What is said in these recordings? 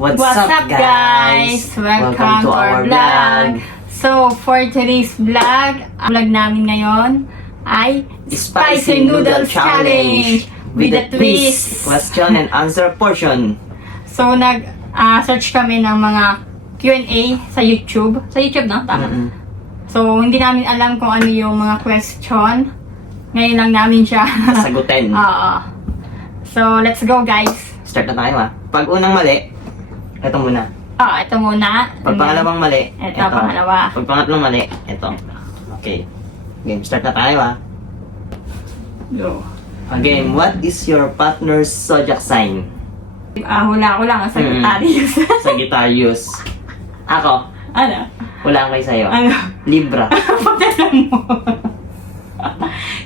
What's up guys? Welcome to our vlog. So, for today's vlog, ang vlog namin ngayon ay Spicy Noodle Challenge with a twist. Question and answer portion. So, nag-search kami ng mga Q&A sa YouTube. Sa YouTube, no? Tama. So, hindi namin alam kung ano yung mga question. Ngayon lang namin siya Sagutin. Oo. So, let's go guys. Start na tayo Pag unang mali, ito muna. Ito muna. Pag pangalawang mali, Ito, pangalawa. Pag pangatlong mali, ito. Okay. Game, start na tayo Go. Game, what is your partner's zodiac sign? Hula ko lang ang Sagittarius. Sagittarius. Ako, Ano? wala kayo sa'yo. Ano? Libra. Pagkalam mo.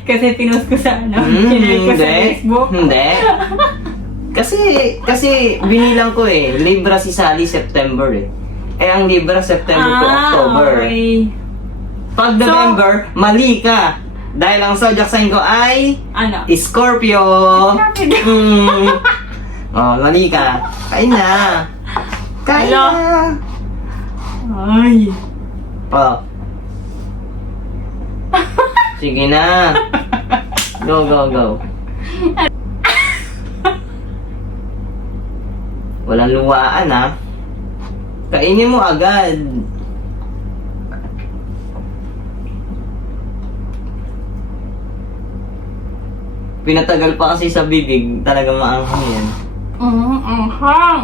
Kasi pinost ko sa sinare ko sa Facebook. Hindi. Kasi binilang ko Libra si Sally September ang Libra September to October. Okay. Pag November, mali ka. Dahil ang zodiac sign ko ay Ano? Scorpio. Mali ka. Kain na. Kain Hello? na. Ay. Sige na. Go, go, go. Walang luwaan Kainin mo agad. Pinatagal pa kasi sa bibig, talagang maanghang yan. Anghang.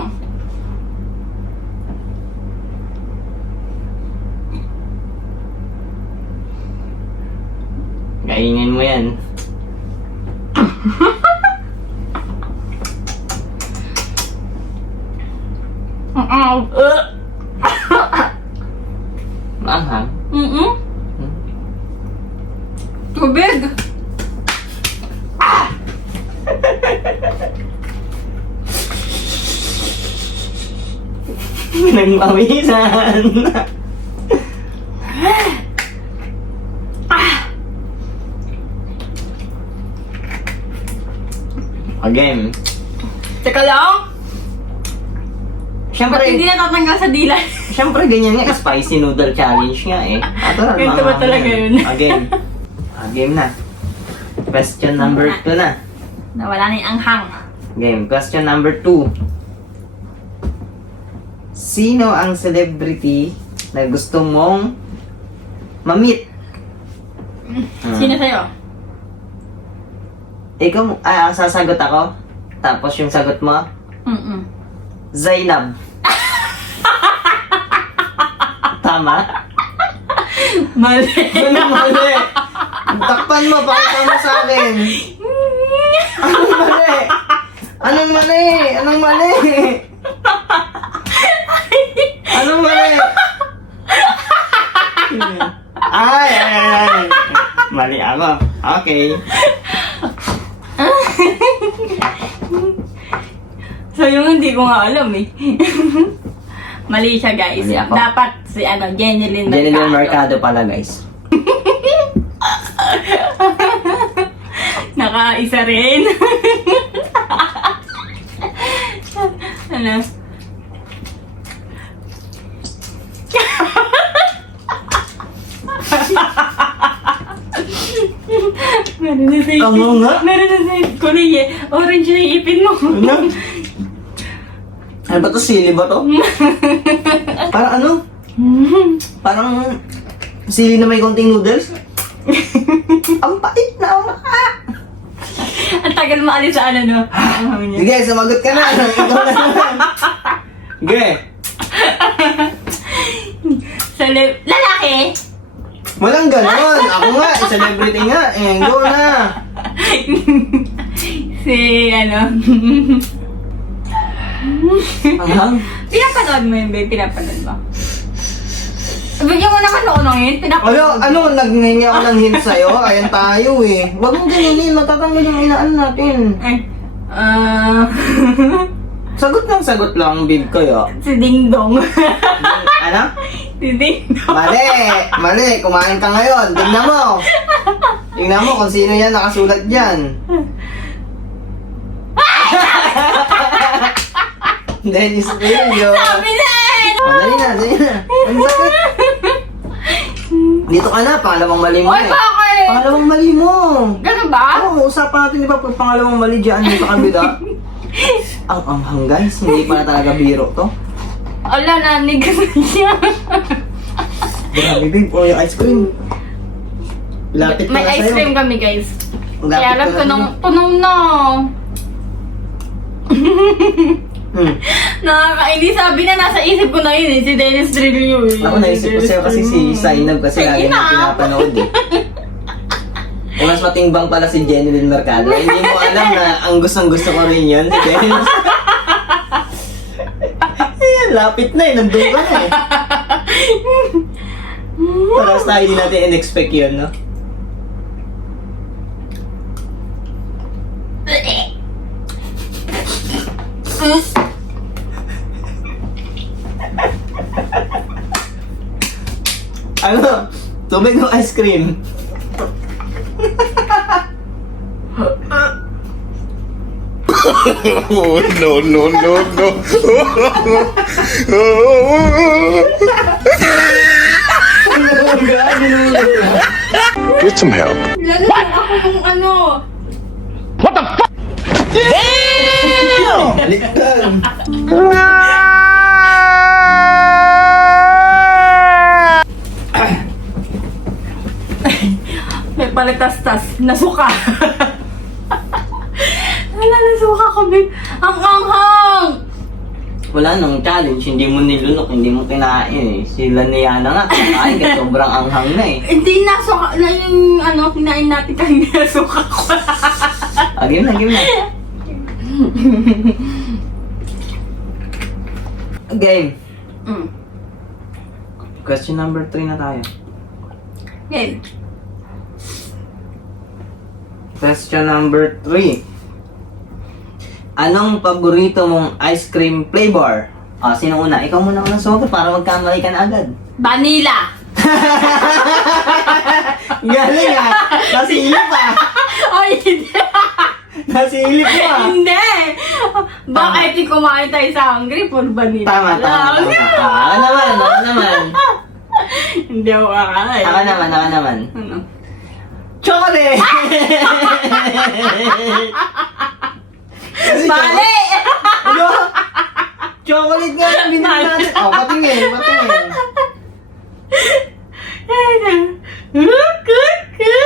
Kainin mo yan. Maanghang? Tubig. Nagpawisan. Again. Teka lang. Ba't Siyempre, hindi natatanggal sa dila? siyempre ganyan nga, spicy noodle challenge nga Ganito ba talaga yun? Again. Game na. Question number 2 na. Nawala na yung anghang. Game. Question number 2. Sino ang celebrity na gusto mong ma-meet? Sino sa'yo? Ikaw, sasagot ako. Tapos yung sagot mo, Zainab. Tama? Mali. Ano mali? Takpan mo, pakita mo sa akin. Anong mali? Anong mali? Anong mali? Anong mali? Ay. Mali ako. Okay. So yung hindi ko nga alam Mali siya guys. Mali ako. Dapat si Jeneline Mercado. Jeneline Mercado pala guys. Nakaisa rin. Ano? Meron na sa ipin. Tama nga. Meron na sa ipin. Kulay orange na yung ipin mo. Ano? Ano ba to? Sili ba to? Parang ano? Parang sili na may konting noodles? Ang pait na Ang tagal maalis sa ano, no? Sige, sumagot ka na. Ikaw na naman. Sige. Lalaki? Walang ganon. Ako nga, celebrity nga. Go na. Si Anghang. Pinapanood mo yun, babe? Pinapanood mo? Bigyan mo naman ako ng hint. Pinapanood mo. Ano, naghingi ako ng hint sa'yo. Ayan tayo Wag mong ganyanin, matatanggal yung inaan natin. Ay, Sagot lang, bib kayo. si Ding Dong. Ano? Si Ding Dong. Mali. Kumain ka ngayon. Tingnan mo kung sino yan nakasulat dyan. Dennis Rillo. Sabi na eh! Oh, dali na, dali na. Ang sakit. Dito ka na, pangalawang mali mo Oy, eh. bakit? Pangalawang mali mo. Ganun ba? Oo, usapan natin di ba pag pangalawang mali dyan dito sa kabila. Ang anghang guys, hindi pa na talaga biro to. Ala, nanig na siya. Grabe babe, oh yung ice cream. Lapit May na ice sa'yo. cream kami, guys. Lapit Kaya alam ka ko na nung tunog na. Nakakainis. Sabi na nasa isip ko na yun eh. Si Dennis Trillo eh. Ako naisip ko sa'yo kasi si Zainab kasi lagi na pinapanood eh. O mas matimbang pala si Jenilyn Mercado. Hindi mo alam na ang gustong-gusto ko rin yun, si Jenilyn. Ayan, lapit na eh. Nandun ka na eh. Parang tayo din natin in-expect yun, no? Ano? Tubig o ice cream? Oh, no, no, no, no. Get some help. Lalo na ako yung ano. Baliktad! May palitastas. Nasuka. Wala, nasuka ko, babe. Ang anghang! Wala nung challenge, hindi mo nilunok, hindi mo kinain eh. Sila ni Yana nga, kinain ka, sobrang anghang na eh. Hindi, nasuka na yung ano, kinain natin kanina. Nasuka ko. Game na, game na. Game. Mm. Question number 3 na tayo. Yan. Question number 3. Anong paborito mong ice cream flavor? Ah, sino una? Ikaw muna unang sumagot para magkamali ka na agad. Vanilla! Galing ah! Nasilip ah! Ay, hindi! Nasilip mo ah! Hindi! Bakit di kumain tayo sa Hungry for vanilla? Tama, tama, tama. Ako naman, ako naman. Hindi ako kakain. Ako naman, ako naman. Ano? Chocolate! Kasi Mali! Ano? Chocolate nga yung binili natin. Oh, patingin, patingin.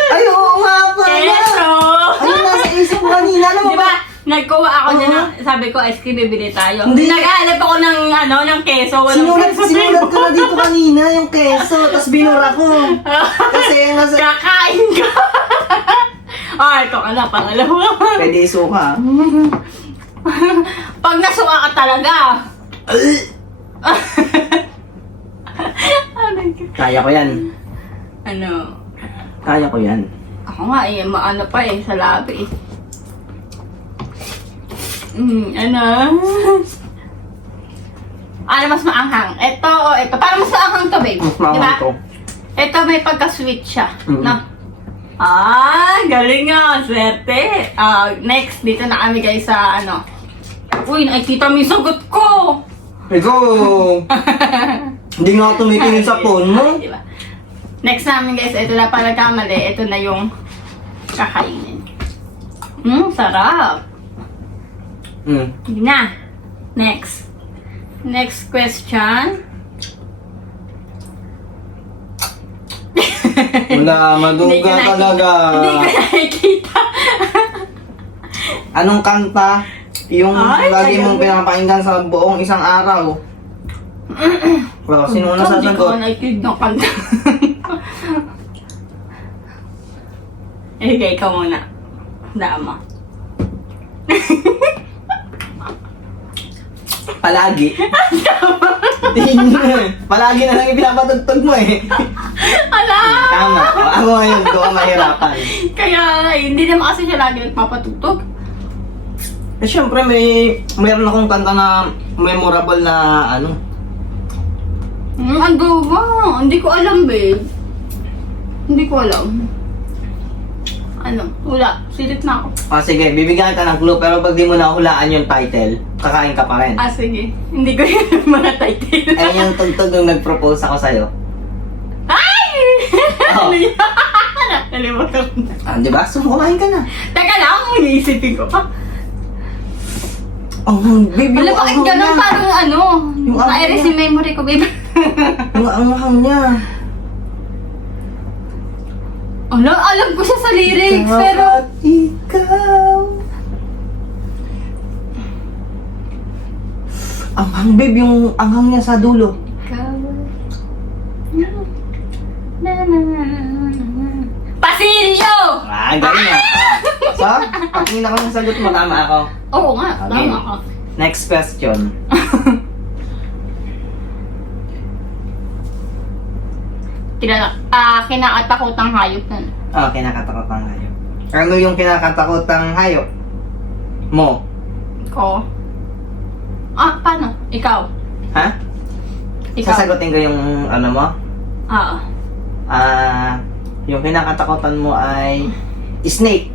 Ay, oo nga pala. Keso! Ano nasa isip mo kanina? Alam mo Di ba? ba? Nagkuha ako Oo. dyan ng, sabi ko, ice cream bibili tayo. Hindi. Naghahanap ako ng, ano, ng keso. Walang Sinulat keso. ko na dito kanina yung keso, tapos binura ko. Kasi nasa... Kakain ka! Ay, ito ka na, pangalawa. Pwede isuka. Pag nasuka ka talaga. Kaya ko yan. Ano? Kaya ko yan. Ako nga eh, maano pa eh, sa labi eh. Ano? Ano mas maanghang? Ito o ito? Parang mas maanghang to, babe. Mas maanghang Diba? to. Ito may pagka-sweet siya. Mm. No? Ah, galing nga. Swerte. Next, dito na kami guys sa ano. Uy, nakikita mo yung sagot ko. Ikaw, hindi nga ako tumitingin sa phone mo. Diba? Next namin guys, ito na para kamali. Ito na yung kakainin. Sarap. Hindi na. Next. Next question. Wala, Hindi ko maduga nakikita. talaga. Hindi ko nakikita. Anong kanta yung Ay, lagi mong talaga. pinapakinggan sa buong isang araw? Well, sino una Hindi ko sasagot? nakikinig ng kanta. Okay, ikaw muna. Dama. Palagi. Tingin mo eh. Palagi na lang yung pinapatugtog mo eh. Ala! Tama. Ako ngayon, doon ka mahirapan. Kaya hindi naman kasi siya lagi nagpapatugtog. Eh, syempre, mayroon akong kanta na memorable na ano. Ano ba? Hindi ko alam, babe. Hindi ko alam. Ano? Wala. Silip na ako. Sige, bibigyan kita ng clue, pero pag di mo nahulaan yung title, kakain ka pa rin. Sige. Hindi ko yung mga title. Ayun yung tugtog nung nag-propose ako sa'yo. Ay! Oh. Ano yan? Nakalimutan ko na. Di ba? So, kumain ka na. Teka lang, iniisipin ko pa. Baby, Wala yung bakit anghang ganun niya. parang ano? Yung anghang Na-erase niya. yung memory ko, baby. Yung anghang niya. Alam ko siya sa lyrics, pero... Dapat ikaw. Anghang, babe, yung anghang niya sa dulo. Pasilyo! Galing na. So, patingin ako ng sagot mo, tama ako. Oo nga, Okay. tama ka. Next question. Kinakatakotang hayop na. Kinakatakotang hayop. Ano yung kinakatakotang hayop mo? Ko. Paano? Ikaw. Ha? Ikaw. Sasagutin ko yung ano mo? Oo. Yung kinakatakutan mo ay snake.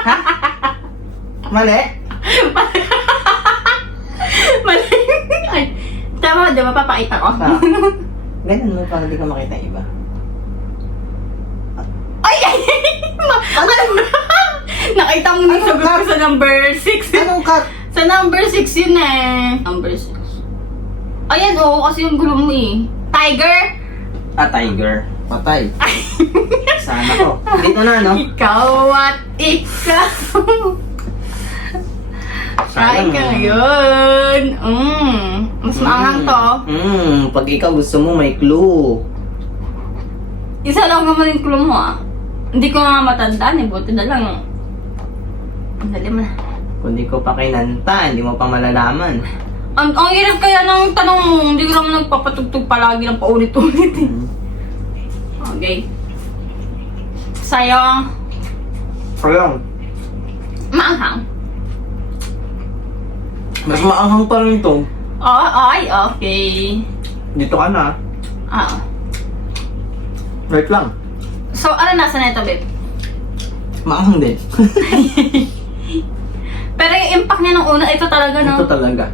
Ha? Mali? Mali. Ay, tama, di ba papakita ko? Ganun mo para hindi ka makita yung iba. Ay! Nakita mo na Anong sagot ko sa number 6. Anong cut? Sa number 6 yun eh. Number 6. Ayan, oo, kasi yung gulo mo eh. Tiger? Tiger. Patay. Sana ko. Dito na, no? Ikaw at ikaw. Kain ka ngayon. Mas maanghang to. Pag ikaw gusto mo, may clue. Isa lang naman yung clue mo Hindi ko nga matandaan eh. Buti na lang. Dali mo na. Kung di ko pa kinanta, hindi mo pa malalaman. Ang hirap kaya ng tanong mo. Hindi ko naman nagpapatugtog palagi ng paulit-ulit eh. Okay. Sa'yo, Prolong. maanghang. Mas maanghang pa rin to. Ay, okay. Dito ka na. Right lang. So, ano nasa neto, babe? Maanghang din. Pero yung impact niya nung una, ito talaga, no? Ito talaga.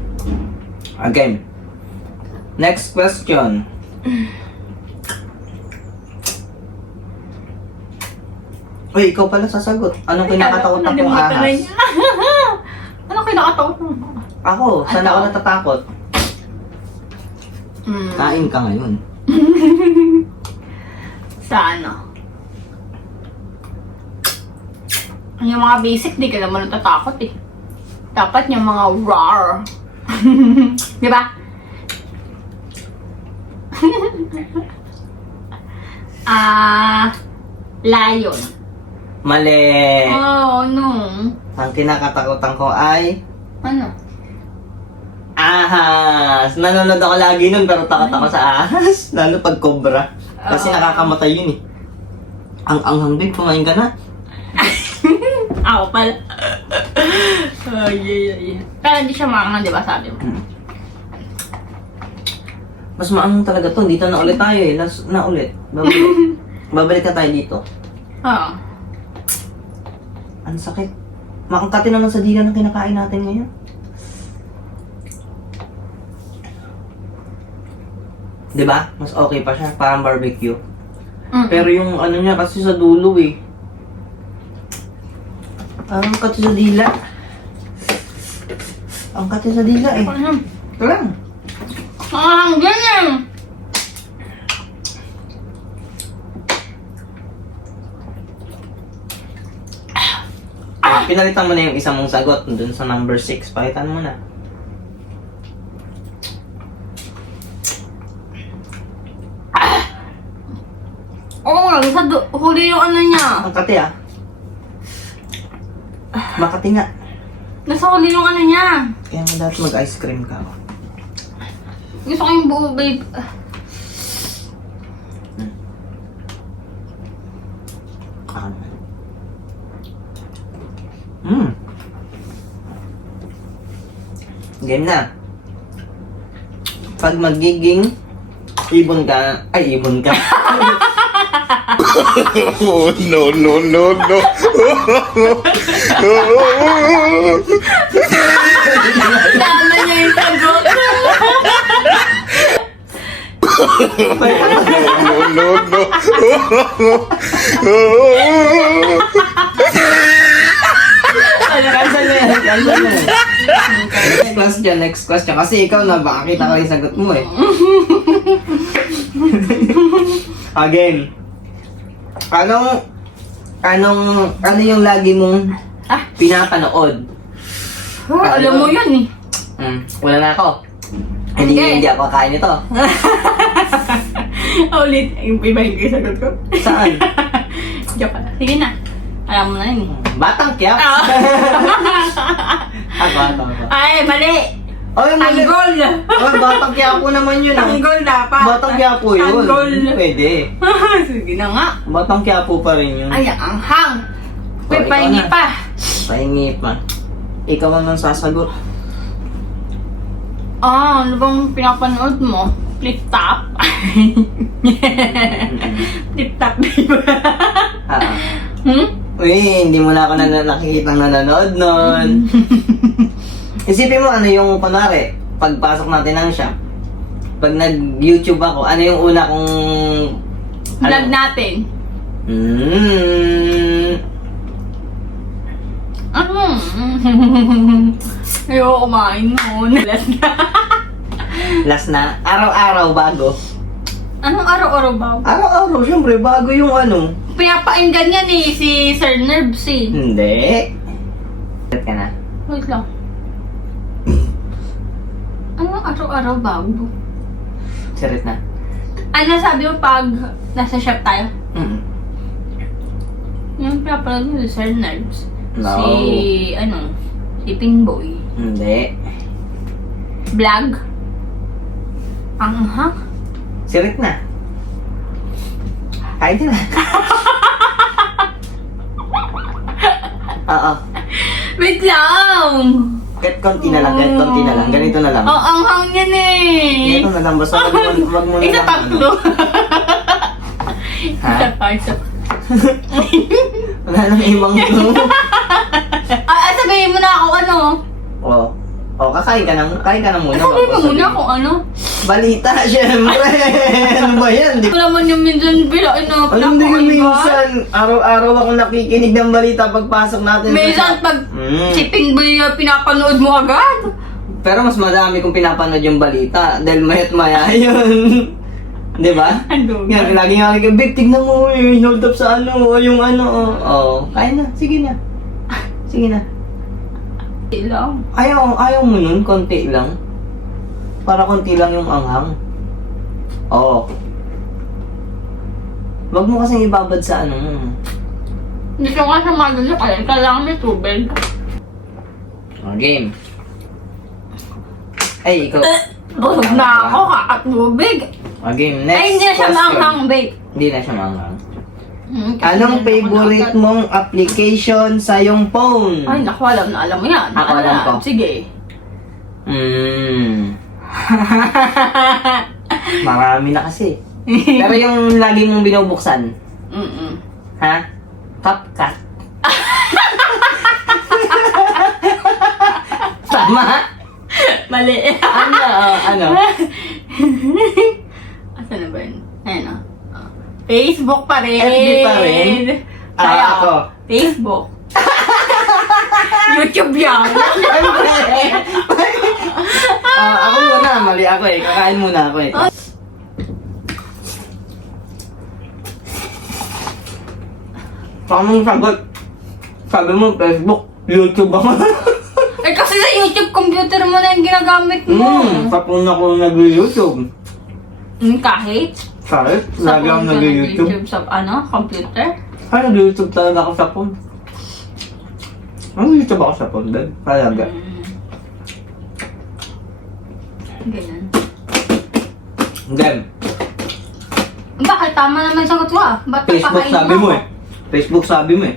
Again. Next question. Uy, ikaw pala sasagot. Anong kinakatakutan kong ahas? Ano kinakatakot mo? Ako, saan Ano? ako natatakot? Kain ka ngayon. Sa ano? Yung mga basic, di ka naman natatakot eh. Dapat yung mga rawr. Di ba? Lion. Mali! Oh, no. Ang kinakatakutan ko ay Ano? ahas! Nanonood ako lagi nun pero takot ako sa ahas. Lalo pag cobra. Kasi Oo. nakakamatay yun eh. Ang anghang din, kumain ka na. Ako pala. Ay. Pero hindi siya maanghang, di ba sabi mo? Mas maanghang talaga to. Dito na ulit tayo eh. Last na ulit. Babalik na tayo dito. Oo. Ang sakit. Makangkati naman sa dila ng kinakain natin ngayon. Diba? Mas okay pa siya. Parang barbecue. Pero yung ano niya kasi sa dulo eh. Ang kati sa dila. Ang kati sa dila eh. Ito lang. Ganyan. Pinalitan mo na yung isang mong sagot dun sa number 6. Pakitan mo na. Oo nga, huli yung ano niya. Ang kati ah. Makati nga. Nasa huli yung ano niya. Kaya mo dati mag-ice cream ka. Gusto ko yung buo, babe. Game na. Pag magiging ibon ka, ay ibon ka. Oh, no, no, no, no. Tama niya yung sagot. No, no, no. Cancel na yan, cancel na yan. Next question. Kasi ikaw na, baka kita ko yung sagot mo eh. Again. Ano yung lagi mong pinapanood? Alam mo yan eh. Wala na ako. Hindi ako kakain ito. Ulit, yung iba yung sagot ko. Saan? Joke lang. Sige na. Alam mo na yun eh. Batang Quiapo. Ako. Ay, mali! Ay, mali. Tanggol! Oh, Batang Quiapo naman yun. Tanggol dapat. Batang Quiapo yun. Tanggol. Pwede. Sige na nga. Batang Quiapo pa rin yun. Ay, ang hang. Oh, May ikaw pahingi na. pa. Pahingi pa. Ikaw ang sasagot. Ano bang pinapanood mo? Flip top? Flip top, diba? Uy, hindi mo na ako nakikita nanonood nun. Isipin mo ano yung, kunwari, pagpasok natin ng shop, pag nag-YouTube ako, ano yung una kong... Vlog natin. Ano? Ayoko kumain nun. Last na, araw-araw bago. Anong araw-araw ba? Araw-araw, syempre, bago yung ano. Pinapakinggan yan eh, si Sir Nerves eh. Hindi. Wait ka na. Wait lang. Anong araw-araw bago? Sirit na. Ano sabi mo pag nasa shop tayo? Yung pinapanood mo si Sir Nerves. No. Si Pinboy. Hindi. Vlog? Ang Sirit na. Kahit na. Oo. Wait lang! Kahit konti na lang, ganito na lang. Oh, ang hang yan eh! Ganito na lang, basta wag mo na Isa lang. pang clue. Ha? Isa pa. Wala nang ibang clue. Sabihin mo na ako ano. Kakain ka na muna. Sabihin mo bago muna sabihin. kung ano. Balita, syempre. Ano ba yan? Ito naman yung minsan bilain na Ano hindi yung minsan? Araw-araw ako nakikinig ng balita pagpasok natin. Minsan pag si Pinboy pinapanood mo agad. Pero mas madami kong pinapanood yung balita dahil mayat maya yun. Di ba? Ano? Nga, lagi nga like, babe, tignan mo eh, hold up sa ano, o yung ano, kaya na, sige na. Sige na. Ilang. Ayaw mo nun, konti lang. Para konti lang yung anghang. Oo. Wag mo kasing ibabad sa ano mo. Dito nga sa magulo kaya kailangan may tubig. Game. Ay, ikaw. Busog na ako, kakat tubig. Game, next Ay, hindi na siya question. maanghang, babe. Hindi na siya maanghang. Kasi Anong hindi favorite ako mong application sa yung phone? Ay, naku, alam mo yan. Ako Ano alam na? ko. Sige. Marami na kasi. Pero yung lagi mong binubuksan, ha? CapCut. Tama? Mali. Ano? Asan na ba yun? Ayun o. Facebook pa rin. FB pa rin? Kaya Ako. Facebook. YouTube yan. Ako muna, mali ako eh. Kakain muna ako eh. Paano sagot? Sabi mo, Facebook, YouTube ako. Eh kasi sa YouTube computer mo na yung ginagamit mo. Sa phone ako nag-YouTube. Kahit? Kahit, Sa lagi ako phone ka nag-YouTube. nag-YouTube sa computer? Ay, nag-YouTube talaga ako sa phone. Nag-YouTube ako sa phone din. Talaga. Ganyan. Then, Bakit? Tama naman yung sagot ko ah. Ba't Facebook napakain sabi mo ako? eh. Facebook sabi mo eh.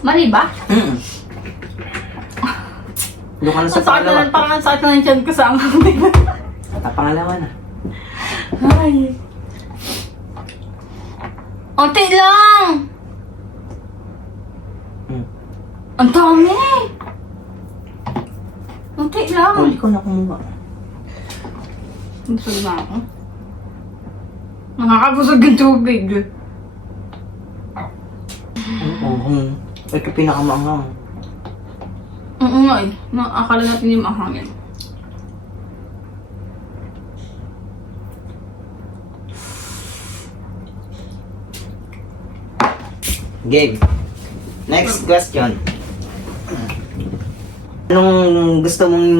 Mali ba? Doon ka na sa Ang sakit na pangalawa. lang, parang ang sakit na yung tiyan ko sa amang. Sa pangalawa na. Ay. Unti lang! Hmm. Ang dami! Unti lang! Huli ko na kumuha. Busog na ako. Nakakabusog yung tubig. Ito pinakamaanghang. Oo nga eh. Akala natin yung mahangin. Game. Next question. Anong gusto mong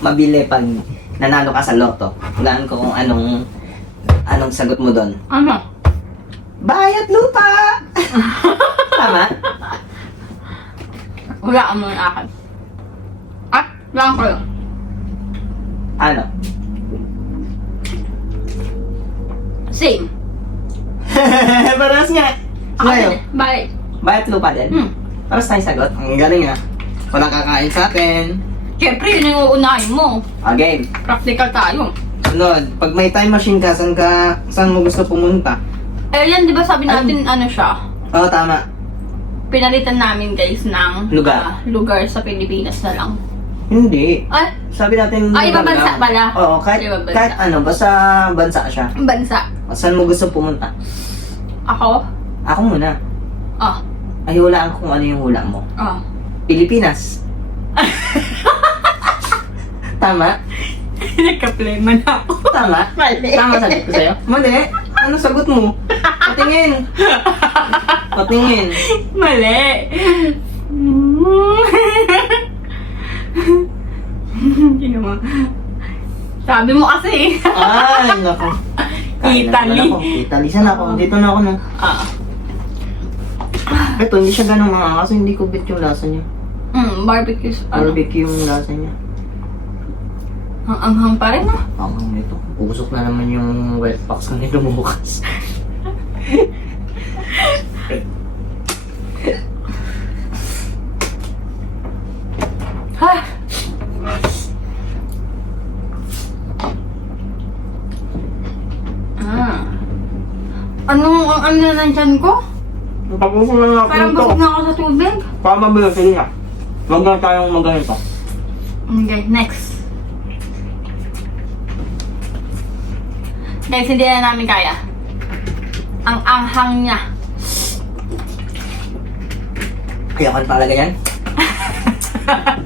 mabili pag nanalo ka sa loto? Hulaan ko kung anong sagot mo doon. Ano? Bahay at lupa! Tama? Wala mo yung akin. At, lang ko lang. Ano? Same. Paras nga. Ngayon, Bye. bahay at lupa din? Hmm. Paras tayong sagot. Ang galing ah. Walang kakain sa atin. Siyempre, yun yung uunahin mo. Again. Practical tayo. Sunod, pag may time machine ka, saan mo gusto pumunta? Eh, yan, di ba sabi natin, ano siya? Oo, tama. Pinalitan namin, guys, ng Lugar. lugar sa Pilipinas na lang. Hindi. Ay, Sabi natin... ibang lugar bansa lang. pala. Oo, kahit, Ibang bansa. kahit ano, basta bansa siya. bansa. Saan mo gusto pumunta? Ako? Ako muna. Ah. Ay, hulaan kung ano yung hula mo. Ah. Pilipinas. Tama? Nagka-plema na ako. Tama? Mali. Tama sagot ko sa'yo? Mali. Ano sagot mo? Patingin. Patingin. Mali. Hindi naman. Sabi mo kasi. Ay, nako. Kain na Italy. naman ako. Italy. Saan ako? Dito na ako na. Ah. Ito, hindi siya ganun mga kasi hindi ko bet yung lasa niya. Barbecue. Ano? Barbecue yung lasa niya. Ang anghang pa rin, ah. Ang nito. Ubusok na naman yung wet box ko nito bukas. Ha? Ah. Ang ano na nandyan ko? Tapos na lang Parang busog na ako sa tubig. Para mabili, sige na. Huwag na tayong magganito. Okay, next. Guys, hindi na namin kaya. Ang anghang niya. Kaya kan talaga yan.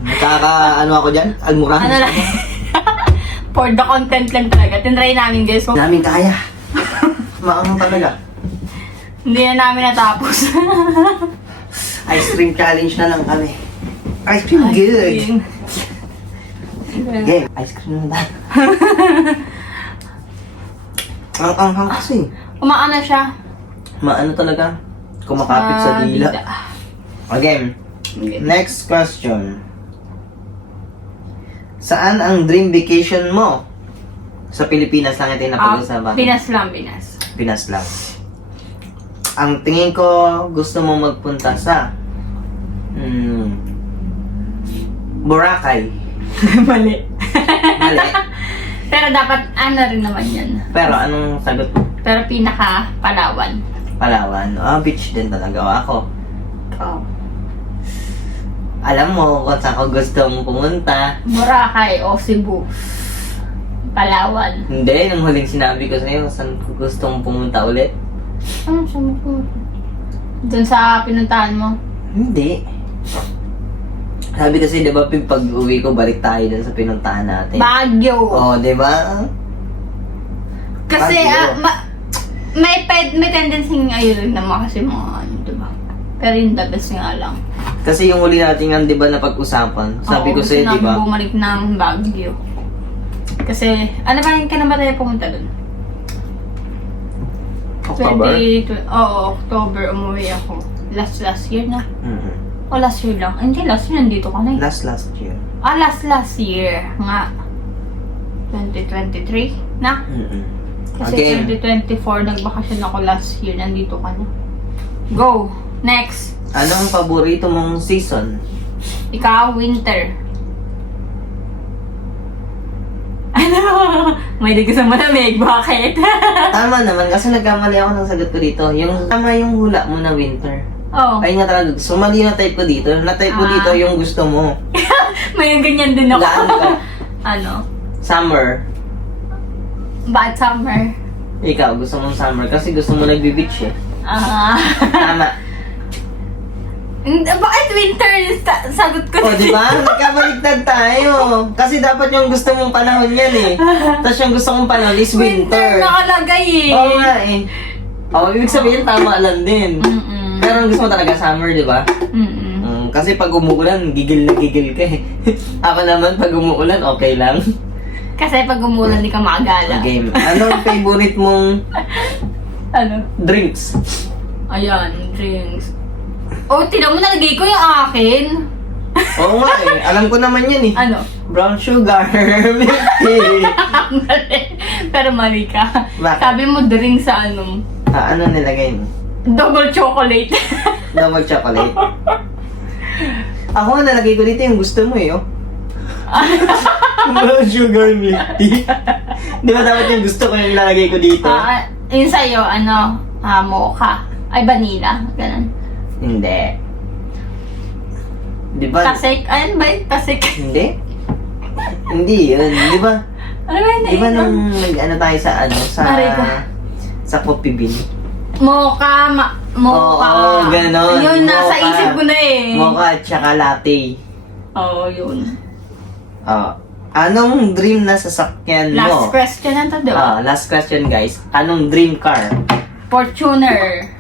Nakaka, ano ako dyan? Almurahan. Ano lang. For the content lang talaga. Tinry namin, guys. So, Namin kaya. Maangang talaga. hindi na namin natapos. Ice cream challenge na lang kami. Ice cream good. Game, ice cream na tayo. Ang anghang kasi. Umaano siya. Maano talaga? Kumakapit sa dila. Again, next question. Saan ang dream vacation mo? Sa Pilipinas lang ito yung napag-usapan. Pinas lang, Pinas. Pinas lang. Ang tingin ko, gusto mo magpunta sa Boracay. Mali. Mali. Pero dapat ano rin naman yan. Pero anong sagot mo? Pero pinaka Palawan. Palawan. Beach din talaga. Ako. Oh. Alam mo kung saan ko gusto mong pumunta. Boracay o Cebu. Palawan. Hindi, nung huling sinabi ko sa'yo, saan ko gusto mong pumunta ulit? Ano siya mo? Doon sa pinuntahan mo? Hindi. Sabi kasi, di ba, pag uwi ko, balik tayo dun sa pinuntahan natin. Baguio. Oo, di ba? Kasi Baguio. may tendency ng ayun rin naman kasi mga ano, diba? Pero yung the best nga lang. Kasi yung huli natin nga, di ba, napag-usapan. Sabi ko Oo, sa'yo, gusto di ba? namin bumalik ng Baguio. Kasi, ano ba yung kailan ba tayo pumunta dun? October? Oo, October umuwi ako. Last year na. Mhm. O last year lang. Hindi, last year nandito ka na eh. Last year. Last year nga. 2023 na. Mhm. Kasi Again. 2024 nagbakasyon ako last year. Nandito ka na. Go! Next! Anong paborito mong season? Ikaw, winter. Ano? May di ko sa malamig. Bakit? Tama naman, kasi nagkamali ako ng sagot ko dito. Yung tama yung hula mo na winter. Oh. Ay nga talaga, so mali na type ko dito. Na-type ko dito yung gusto mo. May ganyan din ako. Laan ka. Ano? Summer. Bad summer. Ikaw, gusto mong summer kasi gusto mo nagbe-beach eh. Tama. Bakit winter? Sagot ko O, di ba? Nagkabaliktad tayo. Kasi dapat yung gusto mong panahon yan eh. Tapos yung gusto mong panahon is winter. nakalagay eh. Oo nga eh. O, ibig sabihin tama lang din. Mm-mm. Pero ang gusto mo talaga summer, di ba? Mm-mm. Kasi pag umuulan, gigil na gigil ka eh. Ako naman, pag umuulan, okay lang. Kasi pag umulan, di ka makagala. Game. Anong favorite mong Ano? drinks? Ayan, drinks. Oh, tinan mo, nalagay ko yung akin. Oo nga eh. Alam ko naman yan eh. Ano? Brown sugar, milk tea. Mali. Pero mali ka. Bakit? Sabi mo drink sa ano? Ano nilagay mo? Double chocolate. Double chocolate. Ako nga nalagay ko dito yung gusto mo eh, oh. Brown sugar milk tea. Di ba dapat yung gusto ko yung nilalagay ko dito? Yun sa'yo, ano? Mocha. Ay, vanilla. Ganun. Hindi. Di ba? Tasik. Ayan ba yun? Tasik. Hindi? Hindi yun. Di ba? Ano ba yun? Di ba nung nag-ano tayo sa ano? Aray ko. Sa Coffee Bean? Mocha. Mocha. Oo, ganon. Yun, nasa Mocha. isip ko na eh. Mocha at saka latte. Oo, yun. Anong dream na sasakyan mo? Last question na to, di ba? Last question guys. Anong dream car? Fortuner.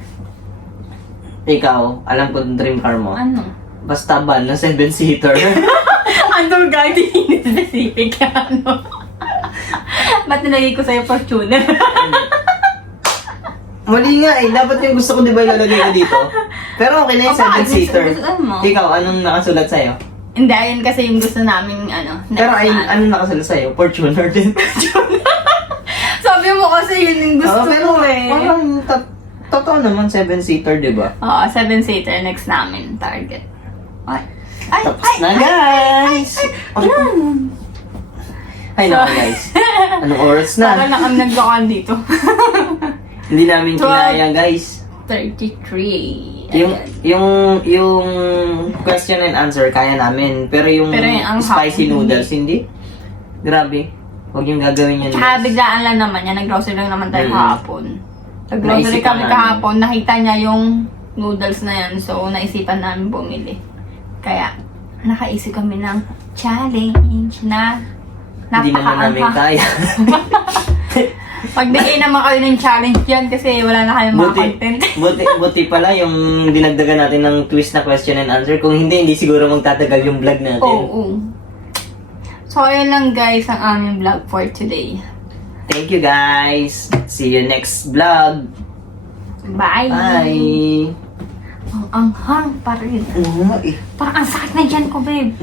Ikaw, alam ko yung dream car mo. Ano? Basta van na 7-seater. Ano gagi specific ano? Ba't nilagay ko sa'yo Fortuner? Mali nga eh. Dapat yung gusto ko di ba ilalagay ko dito? Pero okay na yung Bakit? 7-seater. Gusto mo? Ikaw, anong nakasulat sa'yo? Hindi, ayun kasi yung gusto namin ano. Pero ay, next na, anong nakasulat sa'yo? Fortuner din. Sabi mo kasi yun yung gusto pero ko eh. parang totoo naman 7-seater, di ba? Oo, 7-seater next namin target. Ay, ay, Tapos na guys! Ay So- naku guys. Anong oras na? Para lang kami naglokan dito. Hindi namin 12. kinaya guys. 33. Yung question and answer kaya namin. Pero yung ang spicy hapon, noodles, hindi. Grabe. Huwag yung gagawin yun. Tsaka guys. biglaan lang naman yan. Nag-grocery lang naman tayo kahapon. Nag-grocery Naisipan kami namin. kahapon. Nakita niya yung noodles na yan. So, naisipan namin bumili. Kaya, nakaisip kami ng challenge na Hindi naman namin kaya. Pagbigay naman kayo ng challenge yan kasi wala na kayong mga content. buti pala yung dinagdagan natin ng twist na question and answer. Kung hindi siguro magtatagal yung vlog natin. Oo. So, ayun lang guys ang aming vlog for today. Thank you guys. See you next vlog. Bye! Bye. Ang anghang pa rin. Oo nga eh. Parang ang sakit na dyan ko, babe.